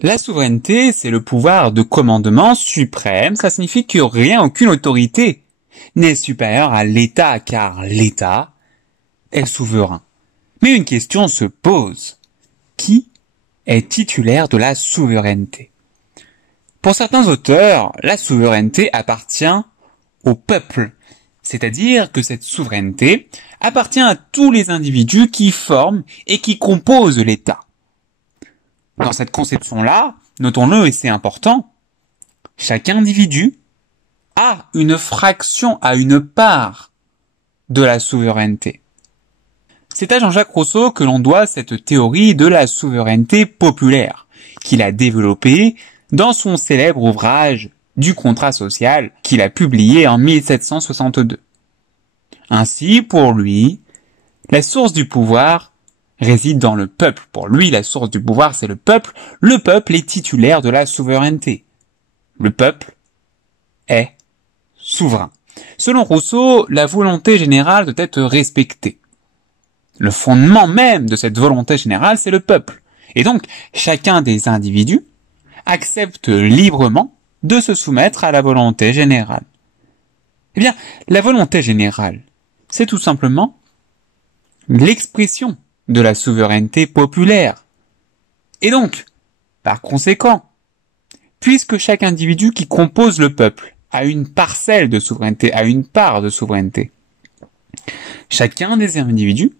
La souveraineté, c'est le pouvoir de commandement suprême. Ça signifie que rien, aucune autorité n'est supérieure à l'État, car l'État est souverain. Mais une question se pose. Qui est titulaire de la souveraineté? Pour certains auteurs, la souveraineté appartient au peuple. C'est-à-dire que cette souveraineté appartient à tous les individus qui forment et qui composent l'État. Dans cette conception-là, notons-le et c'est important, chaque individu a une fraction, a une part de la souveraineté. C'est à Jean-Jacques Rousseau que l'on doit cette théorie de la souveraineté populaire, qu'il a développée dans son célèbre ouvrage du contrat social qu'il a publié en 1762. Ainsi, pour lui, la source du pouvoir réside dans le peuple. Pour lui, la source du pouvoir, c'est le peuple. Le peuple est titulaire de la souveraineté. Le peuple est souverain. Selon Rousseau, la volonté générale doit être respectée. Le fondement même de cette volonté générale, c'est le peuple. Et donc, chacun des individus accepte librement de se soumettre à la volonté générale. Eh bien, la volonté générale, c'est tout simplement l'expression de la souveraineté populaire. Et donc, par conséquent, puisque chaque individu qui compose le peuple a une parcelle de souveraineté, a une part de souveraineté, chacun des individus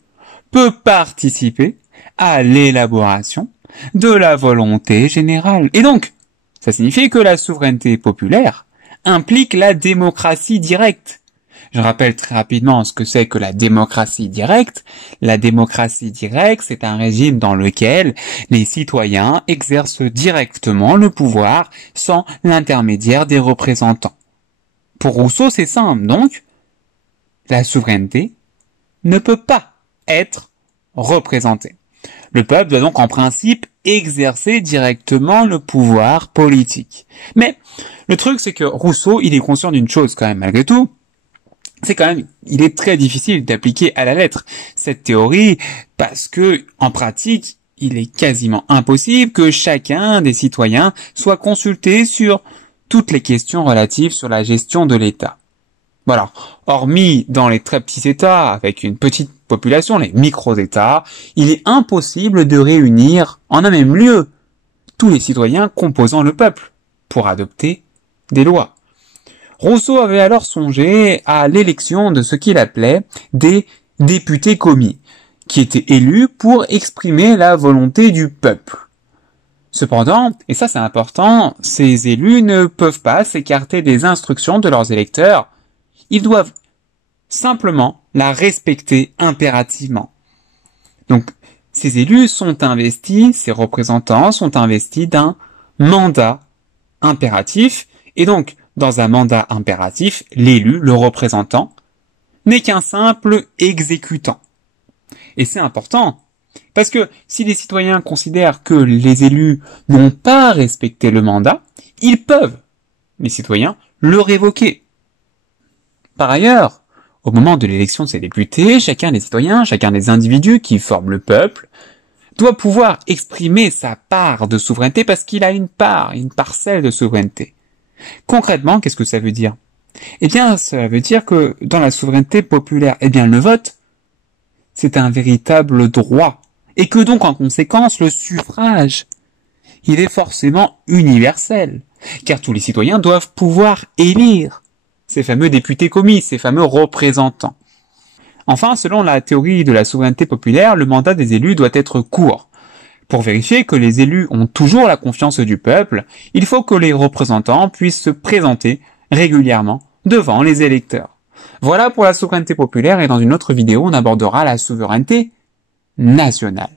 peut participer à l'élaboration de la volonté générale. Et donc, ça signifie que la souveraineté populaire implique la démocratie directe. Je rappelle très rapidement ce que c'est que la démocratie directe. La démocratie directe, c'est un régime dans lequel les citoyens exercent directement le pouvoir sans l'intermédiaire des représentants. Pour Rousseau, c'est simple, donc, la souveraineté ne peut pas être représentée. Le peuple doit donc en principe exercer directement le pouvoir politique. Mais le truc, c'est que Rousseau, il est conscient d'une chose quand même, malgré tout, c'est quand même, il est très difficile d'appliquer à la lettre cette théorie parce que, en pratique, il est quasiment impossible que chacun des citoyens soit consulté sur toutes les questions relatives sur la gestion de l'État. Voilà. Hormis dans les très petits États, avec une petite population, les micro-États, il est impossible de réunir en un même lieu tous les citoyens composant le peuple pour adopter des lois. Rousseau avait alors songé à l'élection de ce qu'il appelait des députés commis, qui étaient élus pour exprimer la volonté du peuple. Cependant, et ça c'est important, ces élus ne peuvent pas s'écarter des instructions de leurs électeurs. Ils doivent simplement la respecter impérativement. Donc, ces élus sont investis, ces représentants sont investis d'un mandat impératif, et donc, dans un mandat impératif, l'élu, le représentant, n'est qu'un simple exécutant. Et c'est important, parce que si les citoyens considèrent que les élus n'ont pas respecté le mandat, ils peuvent, les citoyens, le révoquer. Par ailleurs, au moment de l'élection de ces députés, chacun des citoyens, chacun des individus qui forment le peuple, doit pouvoir exprimer sa part de souveraineté parce qu'il a une part, une parcelle de souveraineté. Concrètement, qu'est-ce que ça veut dire? Eh bien, ça veut dire que dans la souveraineté populaire, eh bien, le vote, c'est un véritable droit. Et que donc, en conséquence, le suffrage, il est forcément universel. Car tous les citoyens doivent pouvoir élire ces fameux députés commis, ces fameux représentants. Enfin, selon la théorie de la souveraineté populaire, le mandat des élus doit être court. Pour vérifier que les élus ont toujours la confiance du peuple, il faut que les représentants puissent se présenter régulièrement devant les électeurs. Voilà pour la souveraineté populaire et dans une autre vidéo, on abordera la souveraineté nationale.